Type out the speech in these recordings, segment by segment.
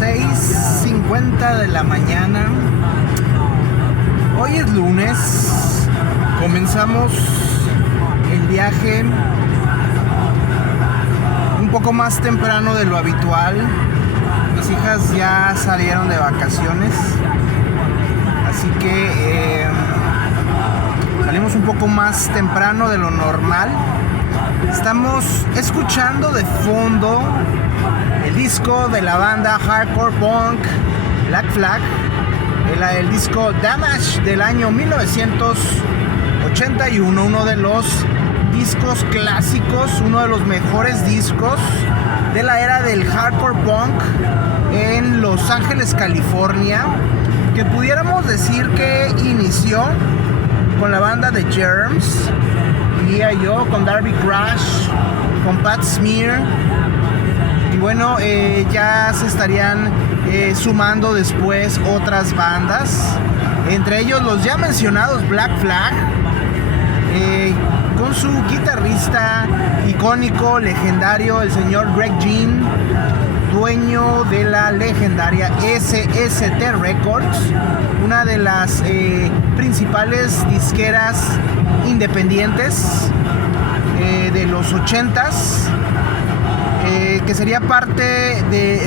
6:50 de la mañana. Hoy es lunes. Comenzamos el viaje un poco más temprano de lo habitual. Mis hijas ya salieron de vacaciones, así que salimos un poco más temprano de lo normal. Estamos escuchando de fondo el disco de la banda hardcore punk Black Flag, el disco Damage del año 1981, uno de los discos clásicos, uno de los mejores discos de la era del hardcore punk en Los Ángeles, California, que pudiéramos decir que inició con la banda The Germs, diría yo, con Darby Crash, con Pat Smear, y bueno, ya se estarían sumando después otras bandas, entre ellos los ya mencionados Black Flag, con su guitarrista icónico, legendario, el señor Greg Ginn, dueño de la legendaria SST Records, una de las principales disqueras independientes de los 80s, que sería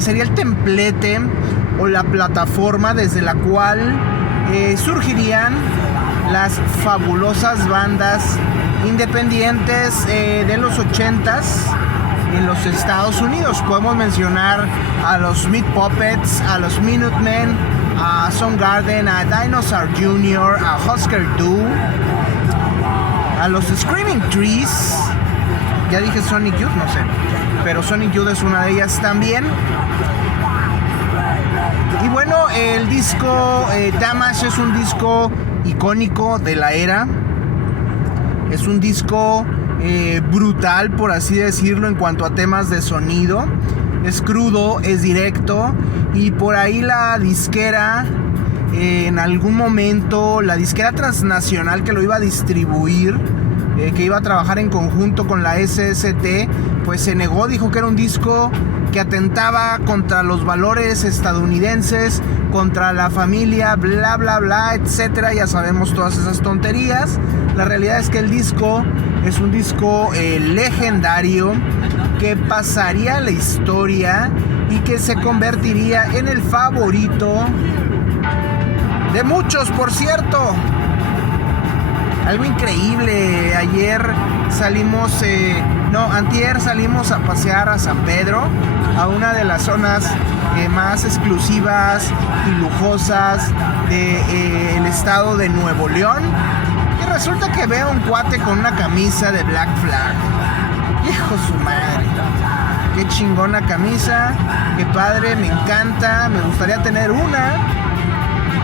sería el templete o la plataforma desde la cual surgirían las fabulosas bandas independientes de los 80s en los Estados Unidos. Podemos mencionar a los Meat Puppets, a los Minutemen, a Soundgarden, a Dinosaur Jr., a Husker Du, a los Screaming Trees. Ya dije Sonic Youth, no sé, pero Sonic Youth es una de ellas también. Y bueno, el disco Damage es un disco icónico de la era. Es un disco brutal, por así decirlo, en cuanto a temas de sonido. Es crudo, es directo, y por ahí la disquera, en algún momento, la disquera transnacional que lo iba a distribuir, que iba a trabajar en conjunto con la SST, pues se negó, dijo que era un disco que atentaba contra los valores estadounidenses, contra la familia, bla bla bla, etcétera. Ya sabemos todas esas tonterías. La realidad es que el disco es un disco legendario que pasaría a la historia y que se convertiría en el favorito de muchos, por cierto. Algo increíble, antier salimos a pasear a San Pedro, a una de las zonas más exclusivas y lujosas del estado de Nuevo León, y resulta que veo a un cuate con una camisa de Black Flag. Hijo su madre, qué chingona camisa, qué padre, me encanta, me gustaría tener una,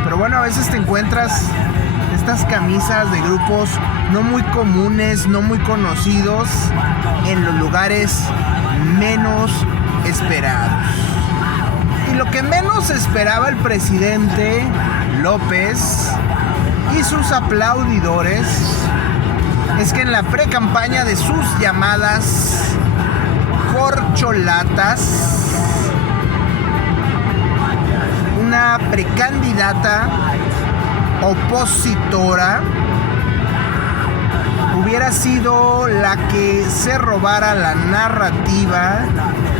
pero bueno, a veces te encuentras estas camisas de grupos no muy comunes, no muy conocidos, en los lugares menos esperados. Y lo que menos esperaba el presidente López y sus aplaudidores es que en la pre-campaña de sus llamadas corcholatas, una precandidata opositora hubiera sido la que se robara la narrativa,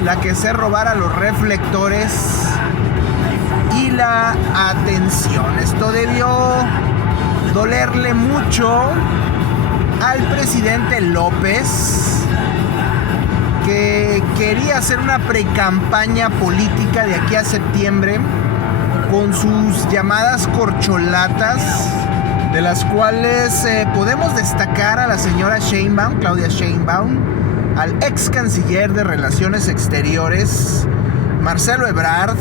la que se robara los reflectores y la atención. Esto debió dolerle mucho al presidente López, que quería hacer una precampaña política de aquí a septiembre con sus llamadas corcholatas, de las cuales podemos destacar a la señora Sheinbaum, Claudia Sheinbaum, al ex canciller de Relaciones Exteriores, Marcelo Ebrard,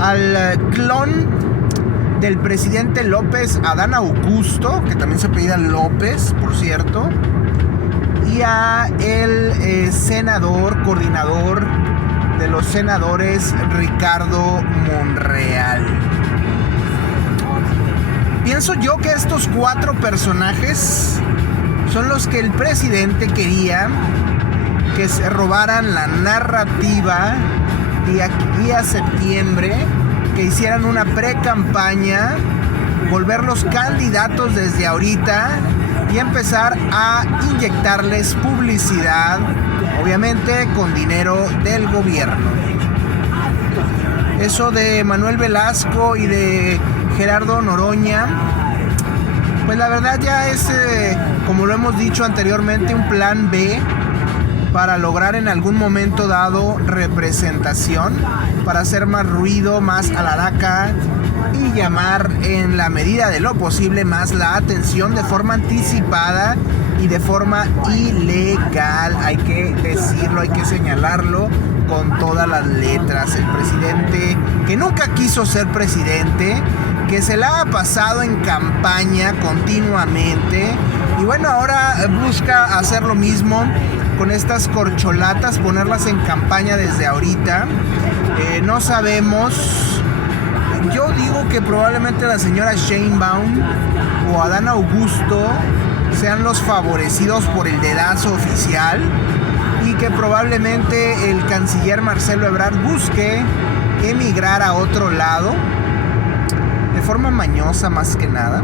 al clon del presidente López, Adán Augusto, que también se apellida López, por cierto, y a el senador, coordinador de los senadores, Ricardo Monreal. Pienso yo que estos 4 personajes son los que el presidente quería que se robaran la narrativa de aquí a septiembre, que hicieran una pre-campaña, volverlos candidatos desde ahorita y empezar a inyectarles publicidad, obviamente con dinero del gobierno. Eso de Manuel Velasco y de Gerardo Noroña, pues la verdad ya es, como lo hemos dicho anteriormente, un plan B para lograr en algún momento dado representación, para hacer más ruido, más alaraca y llamar en la medida de lo posible más la atención de forma anticipada y de forma ilegal. Hay que decirlo, hay que señalarlo con todas las letras. El presidente que nunca quiso ser presidente, que se la ha pasado en campaña continuamente y bueno, ahora busca hacer lo mismo con estas corcholatas, ponerlas en campaña desde ahorita. No sabemos. Yo digo que probablemente la señora Sheinbaum o Adán Augusto sean los favorecidos por el dedazo oficial y que probablemente el canciller Marcelo Ebrard busque emigrar a otro lado de forma mañosa más que nada.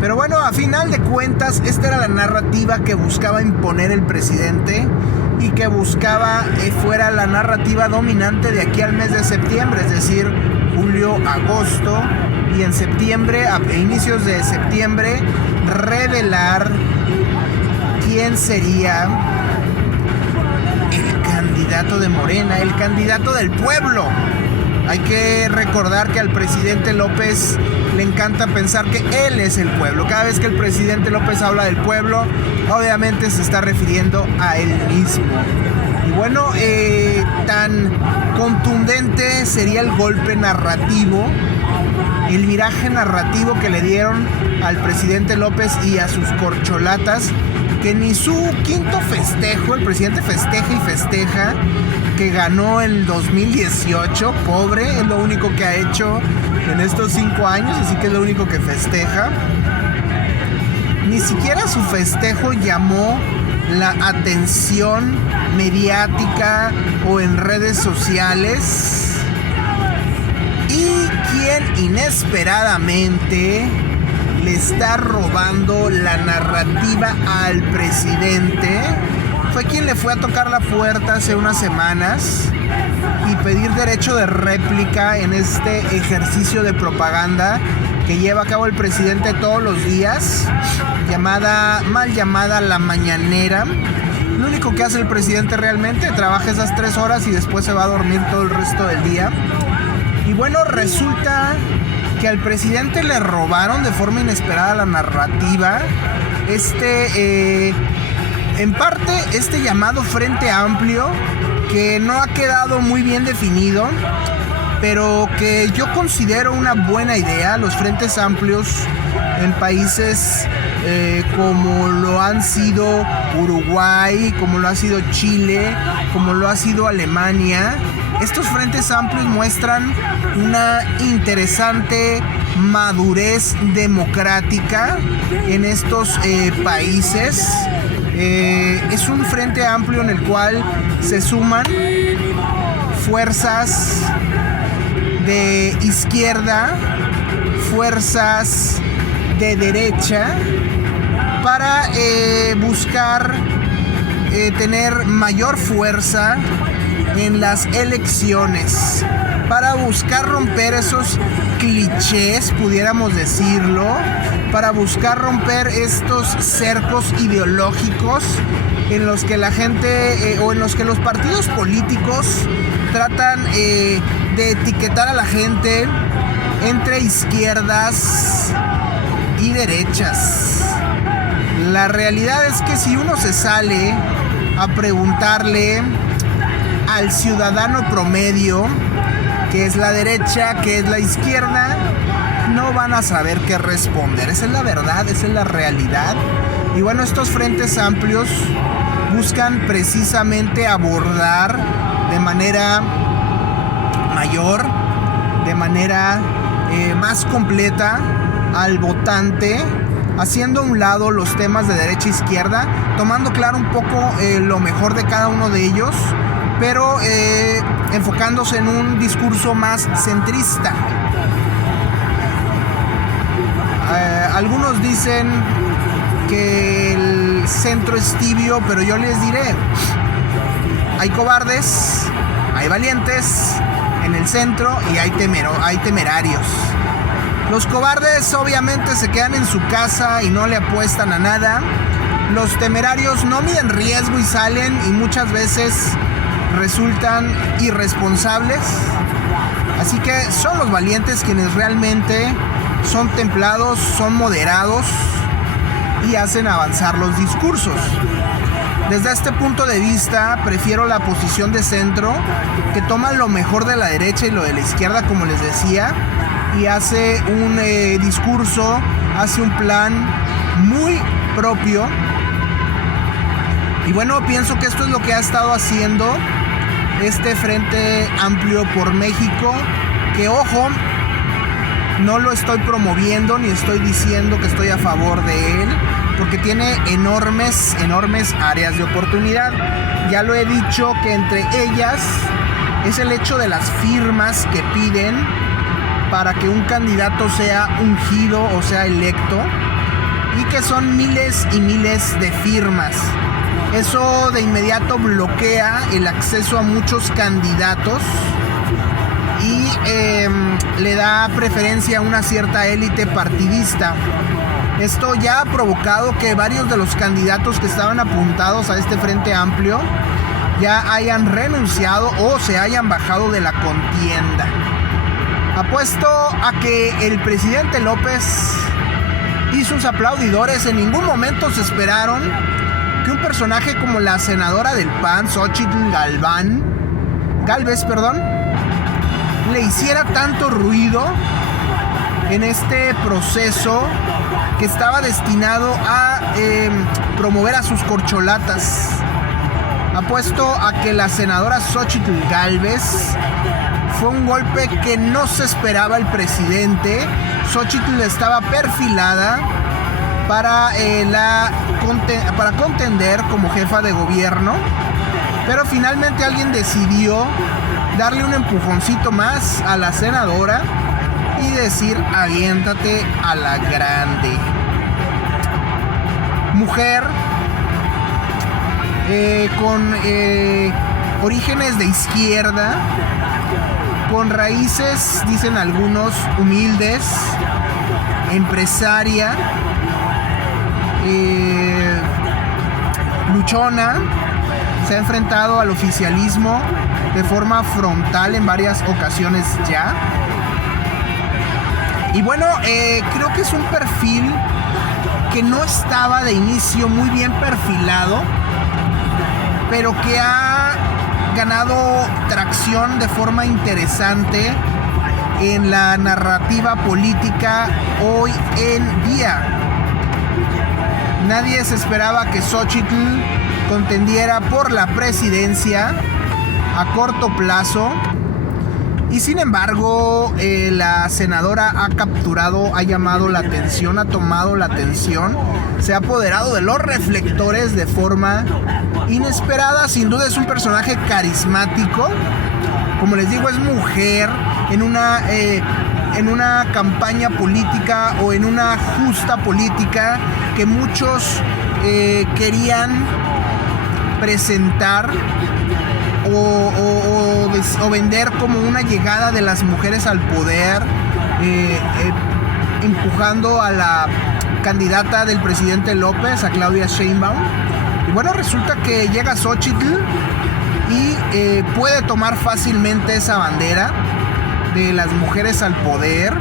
Pero bueno, a final de cuentas, esta era la narrativa que buscaba imponer el presidente y que buscaba fuera la narrativa dominante de aquí al mes de septiembre, es decir, julio, agosto, y en septiembre, a inicios de septiembre, revelar quién sería el candidato de Morena, el candidato del pueblo. Hay que recordar que al presidente López le encanta pensar que él es el pueblo. Cada vez que el presidente López habla del pueblo, obviamente se está refiriendo a él mismo. Y bueno, tan contundente sería el golpe narrativo, el viraje narrativo que le dieron al presidente López y a sus corcholatas, que ni su quinto festejo, el presidente festeja y festeja que ganó el 2018, pobre, es lo único que ha hecho en estos 5 años, así que es lo único que festeja. Ni siquiera su festejo llamó la atención mediática o en redes sociales. Y quien inesperadamente le está robando la narrativa al presidente fue quien le fue a tocar la puerta hace unas semanas y pedir derecho de réplica en este ejercicio de propaganda que lleva a cabo el presidente todos los días, mal llamada La Mañanera. Lo único que hace el presidente realmente, trabaja esas 3 horas y después se va a dormir todo el resto del día. Y bueno, resulta que al presidente le robaron de forma inesperada la narrativa. En parte, este llamado Frente Amplio, que no ha quedado muy bien definido, pero que yo considero una buena idea. Los frentes amplios en países como lo han sido Uruguay, como lo ha sido Chile, como lo ha sido Alemania, estos frentes amplios muestran una interesante madurez democrática en estos países. Es un frente amplio en el cual se suman fuerzas de izquierda, fuerzas de derecha, para buscar tener mayor fuerza en las elecciones, para buscar romper esos clichés, pudiéramos decirlo, para buscar romper estos cercos ideológicos en los que la gente o en los que los partidos políticos tratan de etiquetar a la gente entre izquierdas y derechas. La realidad es que si uno se sale a preguntarle al ciudadano promedio qué es la derecha, qué es la izquierda, no van a saber qué responder. Esa es la verdad, esa es la realidad. Y bueno, estos frentes amplios buscan precisamente abordar de manera mayor, de manera más completa al votante, haciendo a un lado los temas de derecha e izquierda, tomando claro un poco lo mejor de cada uno de ellos, pero enfocándose en un discurso más centrista. Algunos dicen que el centro es tibio, pero yo les diré, hay cobardes, hay valientes en el centro y hay temerarios. Los cobardes obviamente se quedan en su casa y no le apuestan a nada. Los temerarios no miden riesgo y salen, y muchas veces resultan irresponsables. Así que son los valientes quienes realmente son templados, son moderados y hacen avanzar los discursos. Desde este punto de vista, prefiero la posición de centro, que toma lo mejor de la derecha y lo de la izquierda, como les decía, y hace un discurso, hace un plan muy propio. Y bueno, pienso que esto es lo que ha estado haciendo este Frente Amplio por México, que, ojo, no lo estoy promoviendo ni estoy diciendo que estoy a favor de él, porque tiene enormes áreas de oportunidad. Ya lo he dicho, que entre ellas es el hecho de las firmas que piden para que un candidato sea ungido o sea electo, y que son miles y miles de firmas. Eso de inmediato bloquea el acceso a muchos candidatos y le da preferencia a una cierta élite partidista. Esto ya ha provocado que varios de los candidatos que estaban apuntados a este Frente Amplio ya hayan renunciado o se hayan bajado de la contienda. Apuesto a que el presidente López y sus aplaudidores en ningún momento se esperaron que un personaje como la senadora del PAN, Xóchitl Gálvez, le hiciera tanto ruido en este proceso que estaba destinado a promover a sus corcholatas. Apuesto a que la senadora Xóchitl Gálvez fue un golpe que no se esperaba el presidente. Xóchitl estaba perfilada para contender como jefa de gobierno, pero finalmente alguien decidió darle un empujoncito más a la senadora y decir: aviéntate a la grande. Mujer con orígenes de izquierda, con raíces, dicen algunos, humildes, empresaria, luchona, se ha enfrentado al oficialismo de forma frontal en varias ocasiones ya. Y bueno, creo que es un perfil que no estaba de inicio muy bien perfilado, pero que ha ganado tracción de forma interesante en la narrativa política hoy en día. Nadie se esperaba que Xóchitl contendiera por la presidencia a corto plazo, y sin embargo la senadora ha llamado la atención, ha tomado la atención, se ha apoderado de los reflectores de forma inesperada. Sin duda es un personaje carismático, como les digo, es mujer en una campaña política o en una justa política que muchos querían presentar o vender como una llegada de las mujeres al poder, empujando a la candidata del presidente López, a Claudia Sheinbaum. Y bueno, resulta que llega Xóchitl y puede tomar fácilmente esa bandera de las mujeres al poder.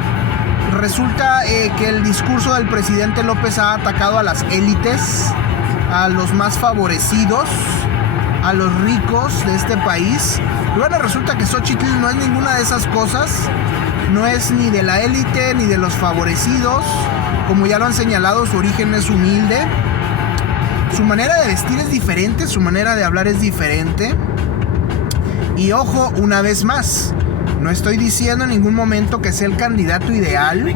Resulta que el discurso del presidente López ha atacado a las élites, a los más favorecidos, a los ricos de este país. Y bueno, resulta que Xóchitl no es ninguna de esas cosas, no es ni de la élite ni de los favorecidos. Como ya lo han señalado, su origen es humilde, su manera de vestir es diferente, su manera de hablar es diferente. Y ojo, una vez más, no estoy diciendo en ningún momento que sea el candidato ideal,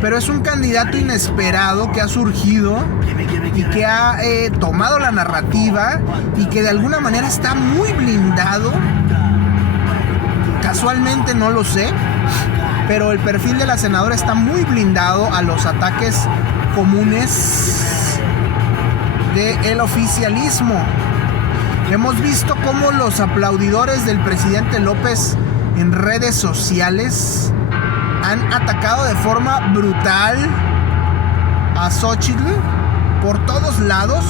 pero es un candidato inesperado que ha surgido y que ha tomado la narrativa y que de alguna manera está muy blindado Casualmente no lo sé, pero el perfil de la senadora está muy blindado a los ataques comunes del oficialismo. Hemos visto cómo los aplaudidores del presidente López en redes sociales han atacado de forma brutal a Xochitl por todos lados,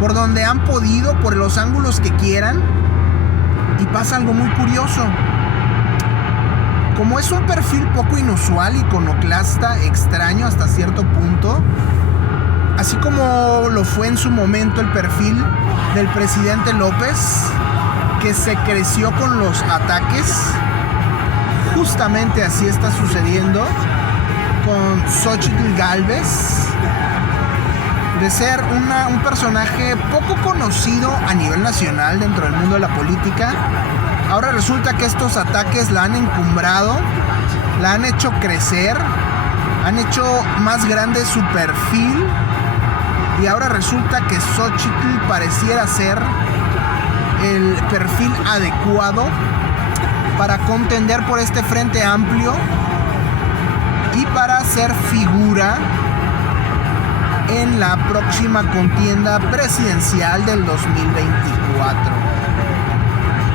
por donde han podido, por los ángulos que quieran. Y pasa algo muy curioso. Como es un perfil poco inusual, iconoclasta, extraño hasta cierto punto, así como lo fue en su momento el perfil del presidente López, que se creció con los ataques, justamente así está sucediendo con Xochitl Gálvez, de ser un personaje poco conocido a nivel nacional dentro del mundo de la política. Ahora resulta que estos ataques la han encumbrado, la han hecho crecer, han hecho más grande su perfil, y ahora resulta que Xochitl pareciera ser el perfil adecuado para contender por este frente amplio y para ser figura en la próxima contienda presidencial del 2024.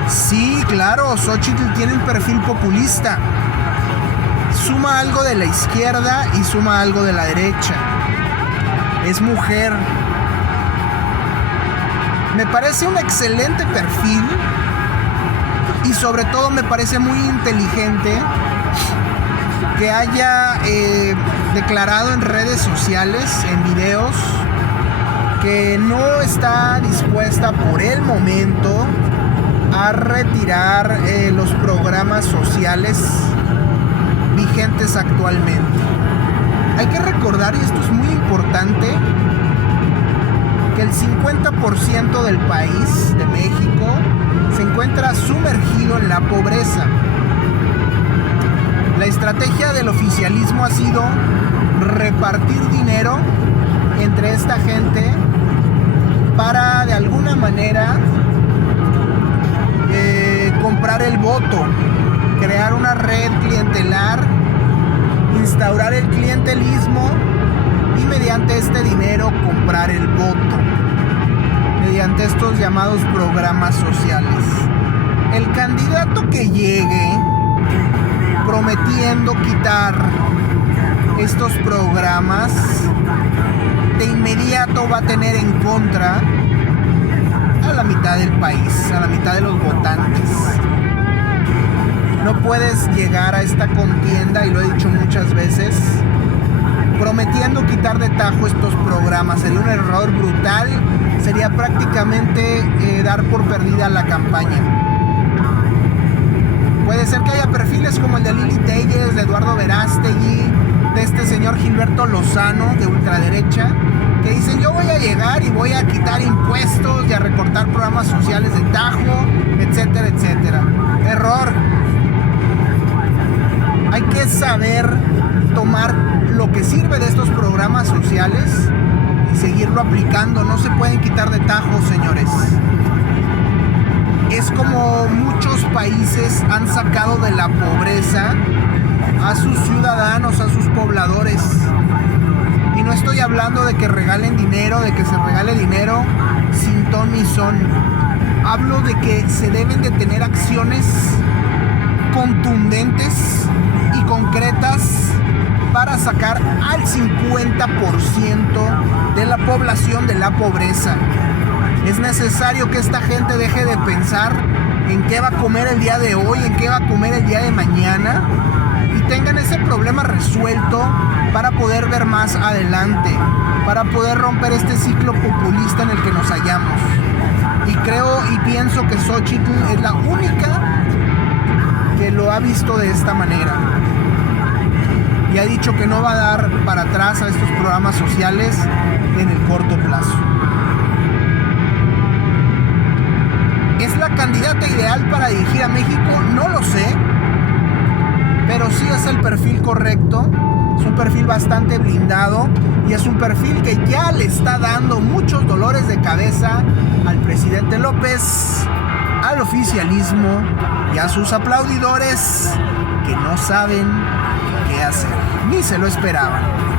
Sí, claro, Xochitl tiene un perfil populista. Suma algo de la izquierda y suma algo de la derecha. Es mujer. Me parece un excelente perfil y sobre todo me parece muy inteligente que haya declarado en redes sociales, en videos, que no está dispuesta por el momento a retirar los programas sociales vigentes actualmente. Hay que recordar, y esto es muy importante, que el 50% del país, de México, se encuentra sumergido en la pobreza. La estrategia del oficialismo ha sido repartir dinero entre esta gente para de alguna manera comprar el voto, crear una red clientelar, instaurar el clientelismo y mediante este dinero comprar el voto, mediante estos llamados programas sociales. El candidato que llegue prometiendo quitar estos programas, de inmediato va a tener en contra a la mitad del país, a la mitad de los votantes. No puedes llegar a esta contienda, y lo he dicho muchas veces, prometiendo quitar de tajo estos programas. Sería un error brutal, sería prácticamente dar por perdida la campaña. Puede ser que haya perfiles como el de Lili Telles, de Eduardo Verástegui, de este señor Gilberto Lozano, de ultraderecha, que dicen: yo voy a llegar y voy a quitar impuestos y a recortar programas sociales de tajo, etcétera, etcétera. Error. Hay que saber tomar lo que sirve de estos programas sociales y seguirlo aplicando. No se pueden quitar de tajo, señores. Es como muchos países han sacado de la pobreza a sus ciudadanos, a sus pobladores. Y no estoy hablando de que regalen dinero, de que se regale dinero sin ton ni son. Hablo de que se deben de tener acciones contundentes y concretas para sacar al 50% de la población de la pobreza. Es necesario que esta gente deje de pensar en qué va a comer el día de hoy, en qué va a comer el día de mañana, y tengan ese problema resuelto para poder ver más adelante, para poder romper este ciclo populista en el que nos hallamos. Y creo y pienso que Xochitl es la única que lo ha visto de esta manera y ha dicho que no va a dar para atrás a estos programas sociales en el corto plazo. ¿Es la candidata ideal para dirigir a México? No lo sé, pero sí es el perfil correcto. Es un perfil bastante blindado y es un perfil que ya le está dando muchos dolores de cabeza al presidente López al oficialismo y a sus aplaudidores que no saben qué hacer, ni se lo esperaban.